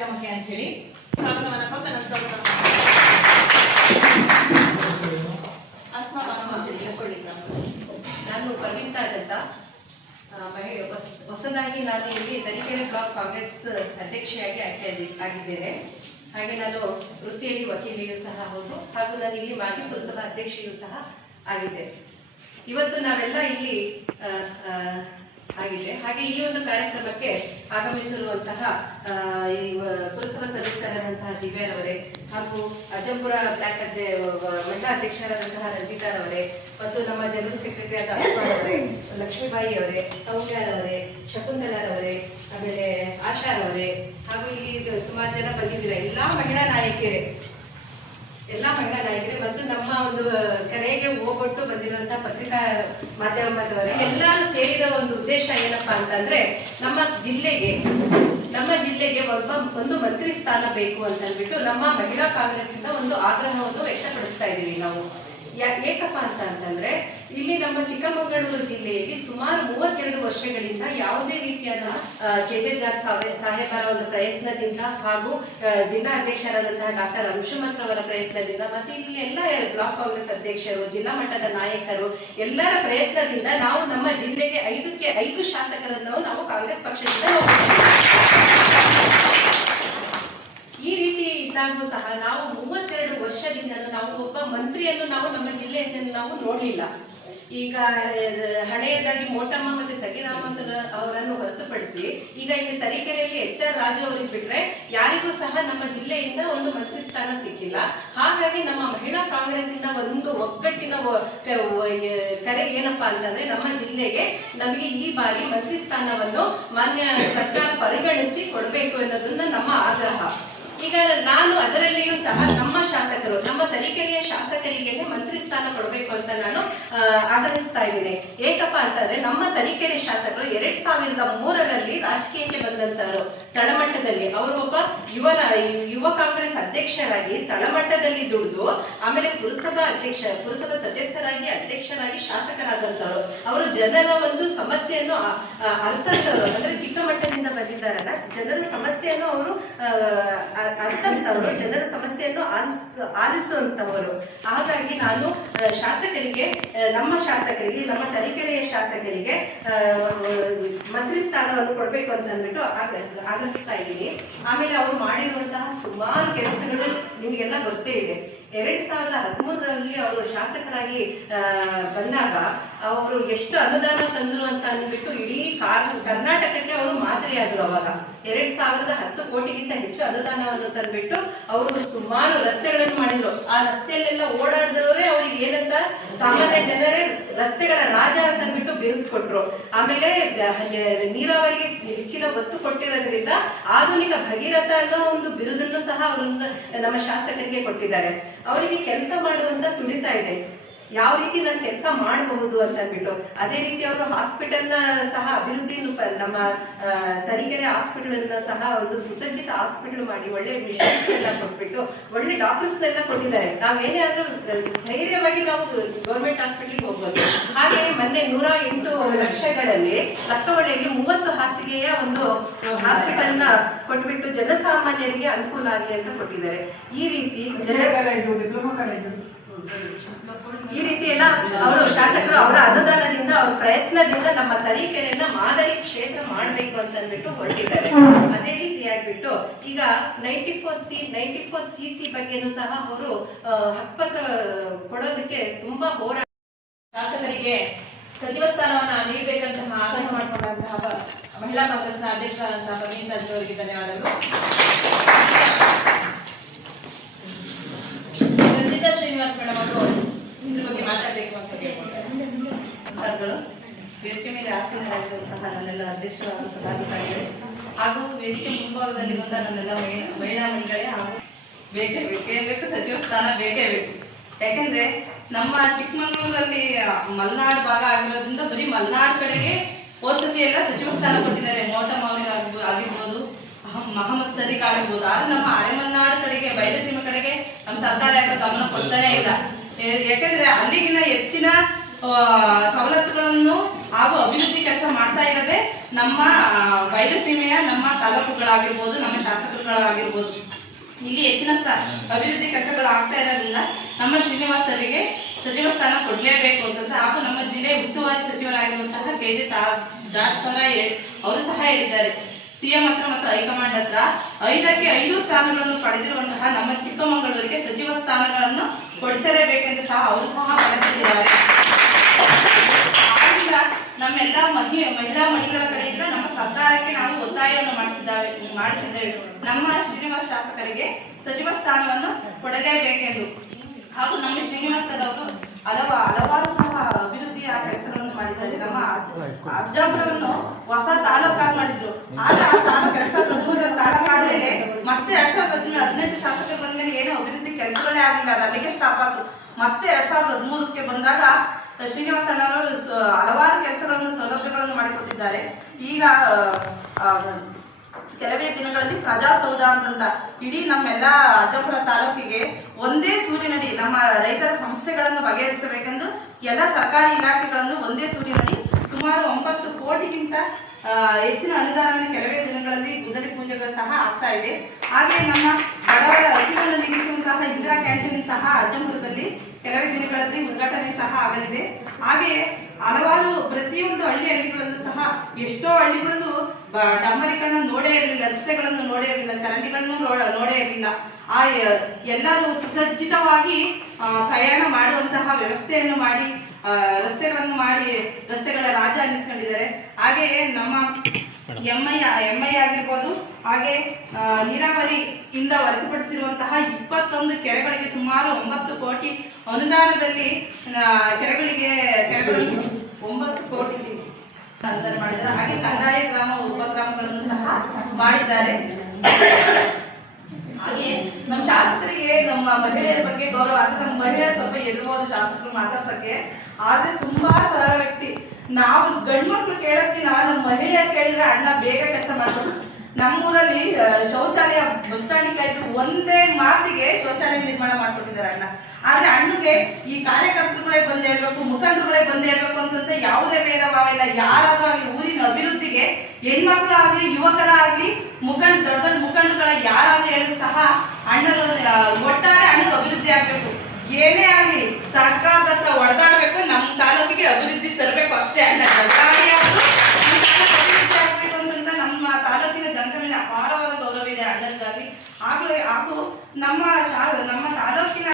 ಕಾರ್ಯಕ್ರಮಕ್ಕೆ ಅಂತ ಹೇಳಿ ಸ್ವಾಗತವನ್ನ ಕೊಟ್ಟು ನನ್ನ ಸ್ವಾಗತ ಅಸ್ಮಾ ಬಾನು ಅಂತ ಹೇಳಿ ಹೇಳ್ಕೊಳ್ಳಿ. ನಾನು ಪರ್ವೀನ್ ತಾಜ್ ಅಂತ ಹೊಸದಾಗಿ ನಾನು ಇಲ್ಲಿ ತರೀಕೆರೆ ಬ್ಲಾಕ್ ಕಾಂಗ್ರೆಸ್ ಅಧ್ಯಕ್ಷೆಯಾಗಿ ಆಗಿದ್ದೇನೆ. ಹಾಗೆ ನಾನು ವೃತ್ತಿಯಲ್ಲಿ ವಕೀಲಿಯೂ ಸಹ ಹೌದು, ಹಾಗೂ ನಾನು ಇಲ್ಲಿ ಮಾಜಿ ಪುರಸಭಾ ಅಧ್ಯಕ್ಷೆಯೂ ಸಹ ಆಗಿದ್ದೆ. ಇವತ್ತು ನಾವೆಲ್ಲ ಇಲ್ಲಿ ಆಗಿದೆ. ಹಾಗೆ ಈ ಒಂದು ಕಾರ್ಯಕ್ರಮಕ್ಕೆ ಆಗಮಿಸಿರುವಂತಹ ಈ ಪುರಸಭಾ ಸದಸ್ಯರಾದಂತಹ ದಿವ್ಯಾರವರೇ, ಹಾಗೂ ಅಜ್ಜಂಪುರ ಬ್ಲಾಕ್ ಮಹಿಳಾ ಅಧ್ಯಕ್ಷರಾದಂತಹ ರಂಜಿತಾರವರೇ, ಮತ್ತು ನಮ್ಮ ಜನರಲ್ ಸೆಕ್ರೆಟರಿ ಆದ ಅಸ್ಮಾರವರೇ, ಲಕ್ಷ್ಮೀಬಾಯಿ ಅವರೇ, ಸೌಮ್ಯಾರವರೇ, ಶಕುಂತಲಾರವರೇ, ಆಮೇಲೆ ಆಶಾರವರೇ, ಹಾಗೂ ಇಲ್ಲಿ ಸುಮಾರು ಜನ ಬಂದಿದ್ದೀರ ಎಲ್ಲಾ ಮಹಿಳಾ ನಾಯಕಿಯರೇ ಮತ್ತು ನಮ್ಮ ಒಂದು ಕರೆಗೆ ಹೋಗ್ಬಿಟ್ಟು ಬಂದಿರುವಂತಹ ಪತ್ರಿಕಾ ಮಾಧ್ಯಮದವರೇ ಎಲ್ಲರೂ ಸೇರಿದ ಒಂದು ಉದ್ದೇಶ ಏನಪ್ಪಾ ಅಂತಂದ್ರೆ ನಮ್ಮ ಜಿಲ್ಲೆಗೆ ಒಂದು ಮಂತ್ರಿ ಸ್ಥಾನ ಬೇಕು ಅಂತ ಅಂದ್ಬಿಟ್ಟು ನಮ್ಮ ಮಹಿಳಾ ಕಾಂಗ್ರೆಸ್ ಇಂದ ಒಂದು ಆಗ್ರಹವನ್ನು ವ್ಯಕ್ತಪಡಿಸ್ತಾ ಇದೀವಿ ನಾವು. ಏಕಪ್ಪ ಅಂತಂದ್ರೆ ಇಲ್ಲಿ ನಮ್ಮ ಚಿಕ್ಕಮಗಳೂರು ಜಿಲ್ಲೆಯಲ್ಲಿ ಸುಮಾರು 32 ವರ್ಷಗಳಿಂದ ಯಾವುದೇ ರೀತಿಯಾದ ಕೆಜೆಜಾರ್ ಸಾಹೇಬರ ಒಂದು ಪ್ರಯತ್ನದಿಂದ ಹಾಗೂ ಜಿಲ್ಲಾ ಅಧ್ಯಕ್ಷರಾದಂತಹ ಡಾಕ್ಟರ್ ಅಂಶುಮಂತ್ ಅವರ ಪ್ರಯತ್ನದಿಂದ ಮತ್ತೆ ಇಲ್ಲಿ ಎಲ್ಲ ಬ್ಲಾಕ್ ಕಾಂಗ್ರೆಸ್ ಅಧ್ಯಕ್ಷರು, ಜಿಲ್ಲಾ ಮಟ್ಟದ ನಾಯಕರು ಎಲ್ಲರ ಪ್ರಯತ್ನದಿಂದ ನಾವು ನಮ್ಮ ಜಿಲ್ಲೆಗೆ 5 ಶಾಸಕರನ್ನು ನಾವು ಕಾಂಗ್ರೆಸ್ ಪಕ್ಷದಿಂದ ಈ ರೀತಿ ಇದ್ದಾಗೂ ಸಹ ನಾವು 32 ವರ್ಷದಿಂದ ನಾವು ಒಬ್ಬ ಮಂತ್ರಿಯನ್ನು ನಾವು ನಮ್ಮ ಜಿಲ್ಲೆಯಲ್ಲಿ ನಾವು ನೋಡ್ಲಿಲ್ಲ. ಈಗ ಹಳೆಯದಾಗಿ ಮೋಟಮ್ಮ ಮತ್ತೆ ಸಖಿರಾಮಂತ ಅವರನ್ನು ಹೊರತುಪಡಿಸಿ ಈಗ ಇಲ್ಲಿ ತರೀಕೆರೆಯಲ್ಲಿ HR ರಾಜು ಅವರಿಗೆ ಬಿಟ್ರೆ ಯಾರಿಗೂ ಸಹ ನಮ್ಮ ಜಿಲ್ಲೆಯಿಂದ ಒಂದು ಮಂತ್ರಿ ಸ್ಥಾನ ಸಿಕ್ಕಿಲ್ಲ. ಹಾಗಾಗಿ ನಮ್ಮ ಮಹಿಳಾ ಕಾಂಗ್ರೆಸ್ ಇಂದ ಒಂದು ಒಗ್ಗಟ್ಟಿನ ಕರೆ ಏನಪ್ಪಾ ಅಂತಂದ್ರೆ ನಮ್ಮ ಜಿಲ್ಲೆಗೆ ನಮಗೆ ಈ ಬಾರಿ ಮಂತ್ರಿ ಸ್ಥಾನವನ್ನು ಮಾನ್ಯ ಸರ್ಕಾರ ಪರಿಗಣಿಸಿ ಕೊಡಬೇಕು ಅನ್ನೋದನ್ನ ನಮ್ಮ ಆಗ್ರಹ. ಈಗ ನಾನು ಅದರಲ್ಲಿಯೂ ಸಹ ನಮ್ಮ ಶಾಸಕರು, ನಮ್ಮ ತರೀಕೆರೆಯ ಶಾಸಕರಿಗೆ ಮಂತ್ರಿ ಸ್ಥಾನ ಕೊಡಬೇಕು ಅಂತ ನಾನು ಆಗ್ರಹಿಸ್ತಾ ಇದ್ದೀನಿ. ಏಕಪ್ಪ ಅಂತಂದ್ರೆ ನಮ್ಮ ತರೀಕೆರೆ ಶಾಸಕರು 2003ರಲ್ಲಿ ರಾಜಕೀಯಕ್ಕೆ ಬಂದಂತವರು. ತಳಮಟ್ಟದಲ್ಲಿ ಅವರು ಒಬ್ಬ ಯುವ ಕಾಂಗ್ರೆಸ್ ಅಧ್ಯಕ್ಷರಾಗಿ ತಳಮಟ್ಟದಲ್ಲಿ ದುಡಿದು ಆಮೇಲೆ ಪುರಸಭಾ ಸದಸ್ಯರಾಗಿ ಅಧ್ಯಕ್ಷರಾಗಿ ಶಾಸಕರಾದಂತವರು. ಅವರು ಜನರ ಒಂದು ಸಮಸ್ಯೆಯನ್ನು ಅರ್ಥಂತವರು, ಅಂದ್ರೆ ಚಿಕ್ಕ ಮಟ್ಟದಿಂದ ಬಂದಿದ್ದಾರಲ್ಲ, ಜನರ ಸಮಸ್ಯೆಯನ್ನು ಅವರು ಅರ್ಥಂತವರು, ಜನರ ಸಮಸ್ಯೆಯನ್ನು ಆಲಿಸುವಂತವರು. ಹಾಗಾಗಿ ನಾನು ನಮ್ಮ ತರೀಕೆರೆಯ ಶಾಸಕರಿಗೆ ಮಂತ್ರಿ ಸ್ಥಾನವನ್ನು ಕೊಡಬೇಕು ಅಂತ ಅಂದ್ಬಿಟ್ಟು ಆಗ್ರಹಿಸ್ತಾ ಇದ್ದೀನಿ. ಆಮೇಲೆ ಅವರು ಮಾಡಿರುವಂತಹ ಸುಮಾರು ಕೆಲಸಗಳು ನಿಮಗೆಲ್ಲ ಗೊತ್ತೇ ಇದೆ. 2013ರಲ್ಲಿ ಅವರು ಶಾಸಕರಾಗಿ ಬಂದಾಗ ಅವರು ಎಷ್ಟು ಅನುದಾನ ತಂದ್ರು ಅಂತ ಅಂದ್ಬಿಟ್ಟು ಇಡೀ ಕರ್ನಾಟಕಕ್ಕೆ ಅವರು ಮಾದರಿಯಾದ್ರು. ಅವಾಗ 2010 ಕೋಟಿಗಿಂತ ಹೆಚ್ಚು ಅನುದಾನವನ್ನು ತಂದ್ಬಿಟ್ಟು ಅವರು ಸುಮಾರು ರಸ್ತೆಗಳನ್ನು ಮಾಡಿದ್ರು. ಆ ರಸ್ತೆಯಲ್ಲೆಲ್ಲ ಓಡಾಡಿದವರೇ ಅವ್ರಿಗೆ ಏನಂತ ಸಾಮಾನ್ಯ ಜನರೇ ರಸ್ತೆಗಳ ರಾಜ ಅಂತ ಅಂದ್ಬಿಟ್ಟು ಬಿರುದು ಕೊಟ್ರು. ಆಮೇಲೆ ನೀರಾವರಿಗೆ ಹೆಚ್ಚಿನ ಒತ್ತು ಕೊಟ್ಟಿರೋದ್ರಿಂದ ಆಧುನಿಕ ಭಗೀರಥ ಅನ್ನೋ ಒಂದು ಬಿರುದನ್ನು ಸಹ ಅವರನ್ನ ನಮ್ಮ ಶಾಸಕರಿಗೆ ಕೊಟ್ಟಿದ್ದಾರೆ. ಅವರಿಗೆ ಕೆಲಸ ಮಾಡುವಂತ ತುಡಿತಾ ಇದೆ, ಯಾವ ರೀತಿ ನಾನು ಕೆಲಸ ಮಾಡಬಹುದು ಅಂತ ಅಂದ್ಬಿಟ್ಟು. ಅದೇ ರೀತಿ ಅವರು ಹಾಸ್ಪಿಟಲ್ನ ಸಹ ಅಭಿವೃದ್ಧಿಯನ್ನು ನಮ್ಮ ತರೀಕೆರೆ ಹಾಸ್ಪಿಟಲ್ ಅನ್ನ ಸಹ ಒಂದು ಸುಸಜ್ಜಿತ ಹಾಸ್ಪಿಟಲ್ ಮಾಡಿ ಒಳ್ಳೆ ಮಿಷನ್ಸ್ ಎಲ್ಲ ಕೊಟ್ಬಿಟ್ಟು ಒಳ್ಳೆ ಡಾಕ್ಟರ್ಸ್ನೆಲ್ಲ ಕೊಟ್ಟಿದ್ದಾರೆ. ನಾವೇನೇ ಆದ್ರೂ ಧೈರ್ಯವಾಗಿ ನಾವು ಗೌರ್ಮೆಂಟ್ ಹಾಸ್ಪಿಟಲ್ಗೆ ಹೋಗ್ಬೋದು. ಹಾಗೆ ಮೊನ್ನೆ 108 ಲಕ್ಷಗಳಲ್ಲಿ ಲಕ್ಕವಳ್ಳಿಯಲ್ಲಿ 30 ಹಾಸಿಗೆಯ ಒಂದು ಹಾಸ್ಪಿಟಲ್ ನ ಕೊಟ್ಬಿಟ್ಟು ಜನಸಾಮಾನ್ಯರಿಗೆ ಅನುಕೂಲ ಆಗಲಿ ಅಂತ ಕೊಟ್ಟಿದ್ದಾರೆ. ಈ ರೀತಿ ಎಲ್ಲ ಅವರು ಶಾಸಕರು ಅವರ ಅನುದಾನದಿಂದ ಅವ್ರ ಪ್ರಯತ್ನದಿಂದ ನಮ್ಮ ತರೀಕೆರೆಯನ್ನ ಮಾದರಿ ಕ್ಷೇತ್ರ ಮಾಡಬೇಕು ಅಂತ ಅಂದ್ಬಿಟ್ಟು ಹೊರಟಿದ್ದಾರೆ. ಅದೇ ರೀತಿ ಆಗ್ಬಿಟ್ಟು ಈಗ 94CC ಬಗ್ಗೆನೂ ಸಹ ಅವರು ಹಕ್ಕುಪತ್ರ ಕೊಡೋದಕ್ಕೆ ತುಂಬಾ ಹೋರಾಟ. ಶಾಸಕರಿಗೆ ಸಚಿವ ಸ್ಥಾನವನ್ನ ನೀಡಬೇಕಂತ ಆಗ್ರಹ ಮಾಡಿಕೊಂಡಂತಹ ಮಹಿಳಾ ಕಾಂಗ್ರೆಸ್ನ ಅಧ್ಯಕ್ಷರಾದಂತಹ ಪರ್ವೀನ್ ತಾಜ್ ಅವರಿಗೆ ಧನ್ಯವಾದಗಳು. ರಂಜಿತಾ ಶ್ರೀನಿವಾಸ್ ಮೇಡಮ್ ಅವರು ಇದ್ರ ಬಗ್ಗೆ ಮಾತಾಡಬೇಕು ಅಂತ ಕೇಳ್ಕೊಂಡ್ರೆ ವೇದಿಕೆ ಮೇಲೆ ಆಸೀನರಾಗಿರುವಂತಹ ನನ್ನೆಲ್ಲ ಅಧ್ಯಕ್ಷರಾದ ಪದಾಧಿಕಾರಿಗಳು ಹಾಗೂ ವೇದಿಕೆ ಮುಂಭಾಗದಲ್ಲಿರುವಂತಹ ನನ್ನೆಲ್ಲ ಮಹಿಳಾ ಮಂಡಳಿ ಹಾಗೂ ಬೇಕೇ ಬೇಕು ಸಚಿವ ಸ್ಥಾನ ಬೇಕೇ ಬೇಕು. ಯಾಕಂದ್ರೆ ನಮ್ಮ ಚಿಕ್ಕಮಗಳೂರಲ್ಲಿ ಮಲೆನಾಡು ಭಾಗ ಆಗಿರೋದ್ರಿಂದ ಬರೀ ಮಲೆನಾಡು ಕಡೆಗೆ ಹೋದ್ಸತಿ ಎಲ್ಲ ಸಚಿವ ಸ್ಥಾನ ಕೊಟ್ಟಿದ್ದಾರೆ. ಮೋಟಮ್ಮ ಅವರಿಗೆ ಆಗಿರ್ಬೋದು, ಮಹಮ್ಮದ್ ಸರೀಕ್ ಆಗಿರ್ಬೋದು. ಆದ್ರೆ ನಮ್ಮ ಅರೆಮಲೆನಾಡು ಕಡೆಗೆ, ಬಯಲಸೀಮೆ ಕಡೆಗೆ ನಮ್ಮ ಸರ್ಕಾರ ಯಾಕೆ ಗಮನ ಕೊಡ್ತಾನೆ ಇಲ್ಲ. ಯಾಕಂದ್ರೆ ಅಲ್ಲಿಗಿನ ಹೆಚ್ಚಿನ ಸವಲತ್ತುಗಳನ್ನು ಹಾಗೂ ಅಭಿವೃದ್ಧಿ ಕೆಲಸ ಮಾಡ್ತಾ ಇರೋದೇ ನಮ್ಮ ಬಯಲುಸೀಮೆಯ ನಮ್ಮ ತಾಲೂಕುಗಳಾಗಿರ್ಬೋದು, ನಮ್ಮ ಶಾಸಕರುಗಳಾಗಿರ್ಬೋದು, ಇಲ್ಲಿ ಹೆಚ್ಚಿನ ಅಭಿವೃದ್ಧಿ ಕೆಲಸಗಳು ಆಗ್ತಾ ಇರೋದ್ರಿಂದ ನಮ್ಮ ಶ್ರೀನಿವಾಸರಿಗೆ ಸಚಿವ ಸ್ಥಾನ ಕೊಡ್ಲೇಬೇಕು ಅಂತಂದ್ರೆ, ಹಾಗೂ ನಮ್ಮ ಜಿಲ್ಲೆ ಉಸ್ತುವಾರಿ ಸಚಿವರಾಗಿರುವಂತಹ KJ ಜಾರ್ಜ್ ಸರ್ ಅವರು ಸಹ ಹೇಳಿದ್ದಾರೆ, ಸಿಎಂ ಹತ್ರ ಮತ್ತು ಹೈಕಮಾಂಡ್ ಹತ್ರ 5ಕ್ಕೆ 5 ಸ್ಥಾನಗಳನ್ನು ಪಡೆದಿರುವಂತಹ ನಮ್ಮ ಚಿಕ್ಕಮಗಳೂರಿಗೆ ಸಚಿವ ಸ್ಥಾನಗಳನ್ನು ಕೊಡಿಸಲೇಬೇಕೆಂದು ಸಹ ಅವರು ಸಹ ಪಡೆದಿದ್ದಾರೆ. ಆದ್ರಿಂದ ನಮ್ಮೆಲ್ಲ ಮಹಿಳಾ ಮಣಿಗಳ ಕಡೆಯಿಂದ ನಮ್ಮ ಸರ್ಕಾರಕ್ಕೆ ನಾವು ಒತ್ತಾಯವನ್ನು ಮಾಡುತ್ತಿದ್ದೇವೆ, ನಮ್ಮ ಶ್ರೀನಿವಾಸ ಶಾಸಕರಿಗೆ ಸಚಿವ ಸ್ಥಾನವನ್ನು ಕೊಡಲೇಬೇಕೆಂದು. ಹಾಗೂ ನಮ್ಮ ಶ್ರೀನಿವಾಸ ಅವರು ಹಲವಾರು ಸಹ ಅಭಿವೃದ್ಧಿಯ ಕೆಲಸಗಳನ್ನು ಮಾಡಿದ್ದಾರೆ. ನಮ್ಮ ಅಜ್ಜಾಪುರವನ್ನು ಹೊಸ ತಾಲೂಕಾಗಿ ಮಾಡಿದ್ರು. ಆಗ ಆ ತಾಲೂಕು 2013 ತಾಲೂಕಾದ್ಮೇಲೆ ಮತ್ತೆ 2018 ಶಾಸಕರು ಬಂದ್ಮೇಲೆ ಏನು ಅಭಿವೃದ್ಧಿ ಕೆಲಸಗಳೇ ಆಗಿಲ್ಲ, ಅದು ಅಲ್ಲಿಗೆ ಸ್ಟಾಪ್ ಆಯ್ತು. ಮತ್ತೆ 2013ಕ್ಕೆ ಬಂದಾಗ ಶ್ರೀನಿವಾಸಣ್ಣವರು ಹಲವಾರು ಕೆಲಸಗಳನ್ನು ಸೌಲಭ್ಯಗಳನ್ನು ಮಾಡಿಕೊಟ್ಟಿದ್ದಾರೆ. ಈಗ ಕೆಲವೇ ದಿನಗಳಲ್ಲಿ ಪ್ರಜಾಸೌಧ ಅಂತಂದ ಇಡೀ ನಮ್ಮೆಲ್ಲ ಅಜ್ಜಪುರ ತಾಲೂಕಿಗೆ ಒಂದೇ ಸೂರಿನಡಿ ನಮ್ಮ ರೈತರ ಸಮಸ್ಯೆಗಳನ್ನು ಬಗೆಹರಿಸಬೇಕೆಂದು ಎಲ್ಲ ಸರ್ಕಾರಿ ಇಲಾಖೆಗಳನ್ನು ಒಂದೇ ಸೂರಿನಡಿ ಸುಮಾರು 9 ಕೋಟಿಗಿಂತ ಹೆಚ್ಚಿನ ಅನುದಾನವನ್ನು ಕೆಲವೇ ದಿನಗಳಲ್ಲಿ ಗುದ್ದಲಿ ಪೂಜೆಗಳು ಸಹ ಆಗ್ತಾ ಇದೆ. ಹಾಗೆ ನಮ್ಮ ಬಡವರ ಹಸಿವನ್ನು ನೀಗಿಸುವಂತಹ ಇಂದಿರಾ ಕ್ಯಾಂಟೀನ್ ಸಹ ಅಜ್ಜಂಪುರದಲ್ಲಿ ಕೆಲವೇ ದಿನಗಳಲ್ಲಿ ಉದ್ಘಾಟನೆ ಸಹ ಆಗಲಿದೆ. ಹಾಗೆ ಹಲವಾರು ಪ್ರತಿಯೊಂದು ಹಳ್ಳಿಗಳಲ್ಲೂ ಸಹ ಎಷ್ಟೋ ಹಳ್ಳಿಗಳಲ್ಲೂ ಡಂಬರೀಕರಣ ನೋಡೇ ಇರಲಿಲ್ಲ, ರಸ್ತೆಗಳನ್ನು ನೋಡೇ ಇರಲಿಲ್ಲ, ಚರಂಡಿಗಳನ್ನು ನೋಡೇ ಇರಲಿಲ್ಲ. ಆ ಎಲ್ಲರೂ ಸುಸಜ್ಜಿತವಾಗಿ ಪ್ರಯಾಣ ಮಾಡುವಂತಹ ವ್ಯವಸ್ಥೆಯನ್ನು ಮಾಡಿ ರಸ್ತೆಗಳನ್ನು ಮಾಡಿ ರಸ್ತೆಗಳ ರಾಜ ಅನ್ನಿಸ್ಕೊಂಡಿದ್ದಾರೆ. ಹಾಗೆಯೇ ನಮ್ಮ ಎಂಐ ಆಗಿರ್ಬೋದು, ಹಾಗೆ ನೀರಾವರಿಯಿಂದ ಹೊರತುಪಡಿಸಿರುವಂತಹ 21 ಕೆರೆಗಳಿಗೆ ಸುಮಾರು 9 ಕೋಟಿ ಅನುದಾನದಲ್ಲಿ ಕೆರೆಗಳಿಗೆ 9 ಕೋಟಿ ಅನುದಾನ ಮಾಡಿದ್ದಾರೆ. ಹಾಗೆ ಕಂದಾಯ ಗ್ರಾಮ ಉಪಗ್ರಾಮಗಳನ್ನು ಸಹ ಮಾಡಿದ್ದಾರೆ. ಹಾಗೆ ನಮ್ಮ ಶಾಸಕರಿಗೆ ನಮ್ಮ ಮಹಿಳೆಯರ ಬಗ್ಗೆ ಗೌರವ, ಅಂದ್ರೆ ನಮ್ಮ ಮಹಿಳೆಯರು ಸ್ವಲ್ಪ ಎದುರ್ಬೋದು ಶಾಸಕರು ಮಾತಾಡ್ಸಕ್ಕೆ, ಆದ್ರೆ ತುಂಬಾ ಸರಳ ವ್ಯಕ್ತಿ. ನಾವು ಗಂಡ್ಮಕ್ಳು ಕೇಳಕ್ಕಿನ ನಮ್ಮ ಮಹಿಳೆಯರು ಕೇಳಿದ್ರೆ ಅಣ್ಣ ಬೇಗ ಕೆಲಸ ಮಾಡ್ಬೋದು. ನಮ್ಮೂರಲ್ಲಿ ಶೌಚಾಲಯ ಬಸ್ ಸ್ಟ್ಯಾಂಡ್ ಕೇಳಿದ್ರು ಒಂದೇ ಮಾತಿಗೆ ಶೌಚಾಲಯ ನಿರ್ಮಾಣ ಮಾಡ್ಕೊಟ್ಟಿದ್ದಾರೆ ಅಣ್ಣ. ಆದ್ರೆ ಅಣ್ಣಗೆ ಈ ಕಾರ್ಯಕರ್ತರುಗಳೇ ಬಂದ್ ಹೇಳ್ಬೇಕು, ಮುಖಂಡರುಗಳೇ ಬಂದ್ ಹೇಳ್ಬೇಕು ಅಂತಂದ್ರೆ ಯಾವುದೇ ಭೇದ ಭಾವ ಇಲ್ಲ. ಯಾರಾದ್ರೂ ಆಗ್ಲಿ ಊರಿನ ಅಭಿವೃದ್ಧಿಗೆ ಹೆಣ್ಮಕ್ಳು ಆಗ್ಲಿ ಯುವಕರಾಗ್ಲಿ ದೊಡ್ಡ ದೊಡ್ಡ ಮುಖಂಡರುಗಳ ಯಾರಾದ್ರೂ ಹೇಳಿದ್ರು ಸಹ ಅಣ್ಣನ ಒಟ್ಟಾರೆ ಅಣ್ಣನ ಅಭಿವೃದ್ಧಿ ಆಗ್ಬೇಕು. ಏನೇ ಆಗ್ಲಿ ಸರ್ಕಾರದ ಹತ್ರ ಹೊಡೆದಾಡ್ಬೇಕು, ನಮ್ಮ ತಾಲೂಕಿಗೆ ಅಭಿವೃದ್ಧಿ ತರಬೇಕು ಅಷ್ಟೇ. ಅಣ್ಣ ಅಭಿವೃದ್ಧಿ ಆಗ್ಬೇಕು ಅಂತಂದ್ರೆ ನಮ್ಮ ತಾಲೂಕಿನ ಜನರ ಮೇಲೆ ಅಪಾರವಾದ ಗೌರವ ಇದೆ ಅಣ್ಣನಿಗಾಗಿ. ಹಾಗೂ ನಮ್ಮ ತಾಲೂಕಿನ